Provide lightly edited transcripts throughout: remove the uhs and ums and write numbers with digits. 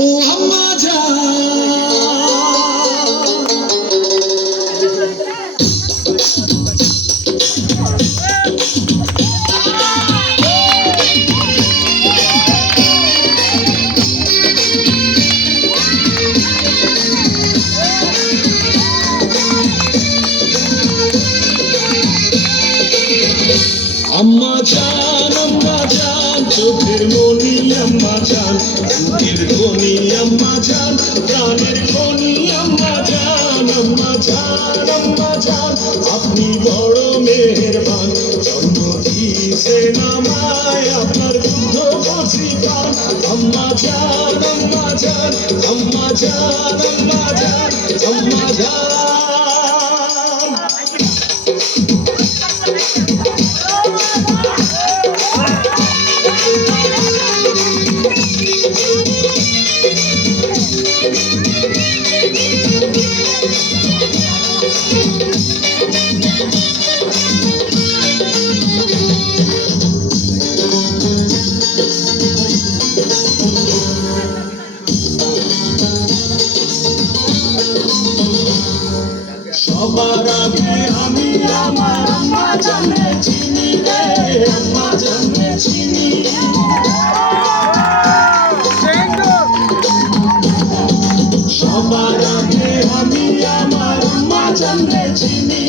ও আম্মা জান চোখের মনি আম্মা জান বুকের ধনি আম্মা জান প্রাণের খনি আম্মা জান আপনি বড় মেহেরবান জন্ম দিয়েছেন আমায় আপনার বুদ্ধ বসিবান আম্মা জান সবার আগে আমি আমার আম্মা জানলে চিনি রে আম্মা জানলে চিনি সবার আগে আমি আমার আম্মা জানলে চিনি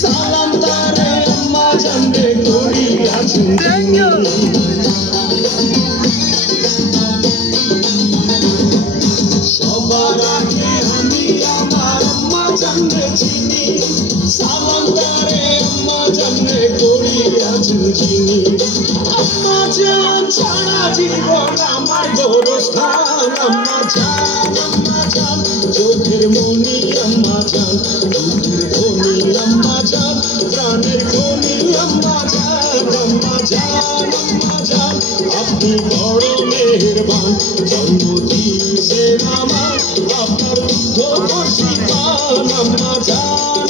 সালাম তারে আম্মা জানলে করি আছেন সবার আগে আমি আমার আম্মা জানলে চিনি সালাম তারে আম্মা জানলে করি আছেন চিনি আম্মা জান ছাড়া জীবন আমার গোরস্থান আম্মা জান চোখের মনি আম্মা জান বুকের ধনি আম্মা জান প্রাণের খনি আম্মা জান আপনি বড় মেহেরবান জন্ম দিয়েছেন আমার আপনার বুদ্ধ বসিবান আম্মা জান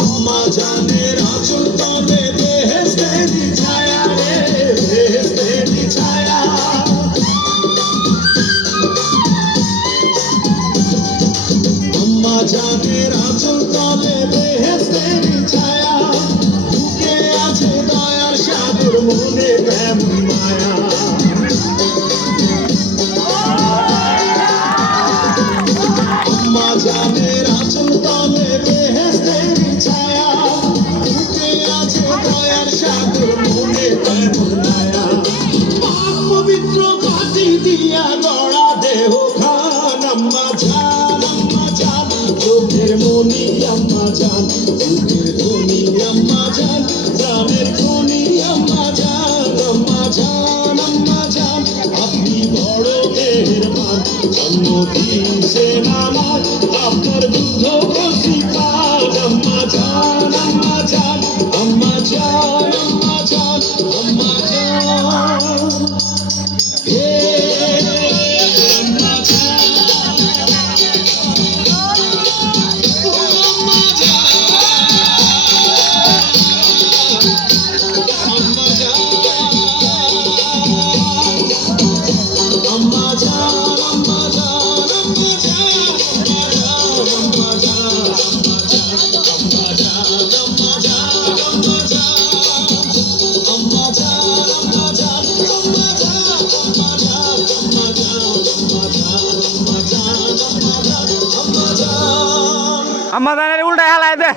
আম্মা জানের আঁচল তলে বেহেশতেরি ছায়া রে বেহেশতেরি ছায়া আম্মা জানের আঁচল তলে বেহেশতেরি ছায়া বুকে আছে দয়ার সাগর মনে প্রেম মায়া আম্মা জানের আঁচল তলে বেহেশতেরি ছায়া বুকে আছে দয়ার সাগর মনে প্রেম মায়া পাক পবিত্র মাটি দিয়া গড়া দেহ খান আম্মা জান চোখের মনি আম্মা জান বুকের ধনি আম্মা জান প্রাণের খনি আম্মা জান আপনি বড় মেহেরবান জন্ম দিয়েছেন আমার আপনার বুদ্ধ বসিবান আম্মা জান হে আম্মা আম্মা জানের উল্টা হেলায় দে।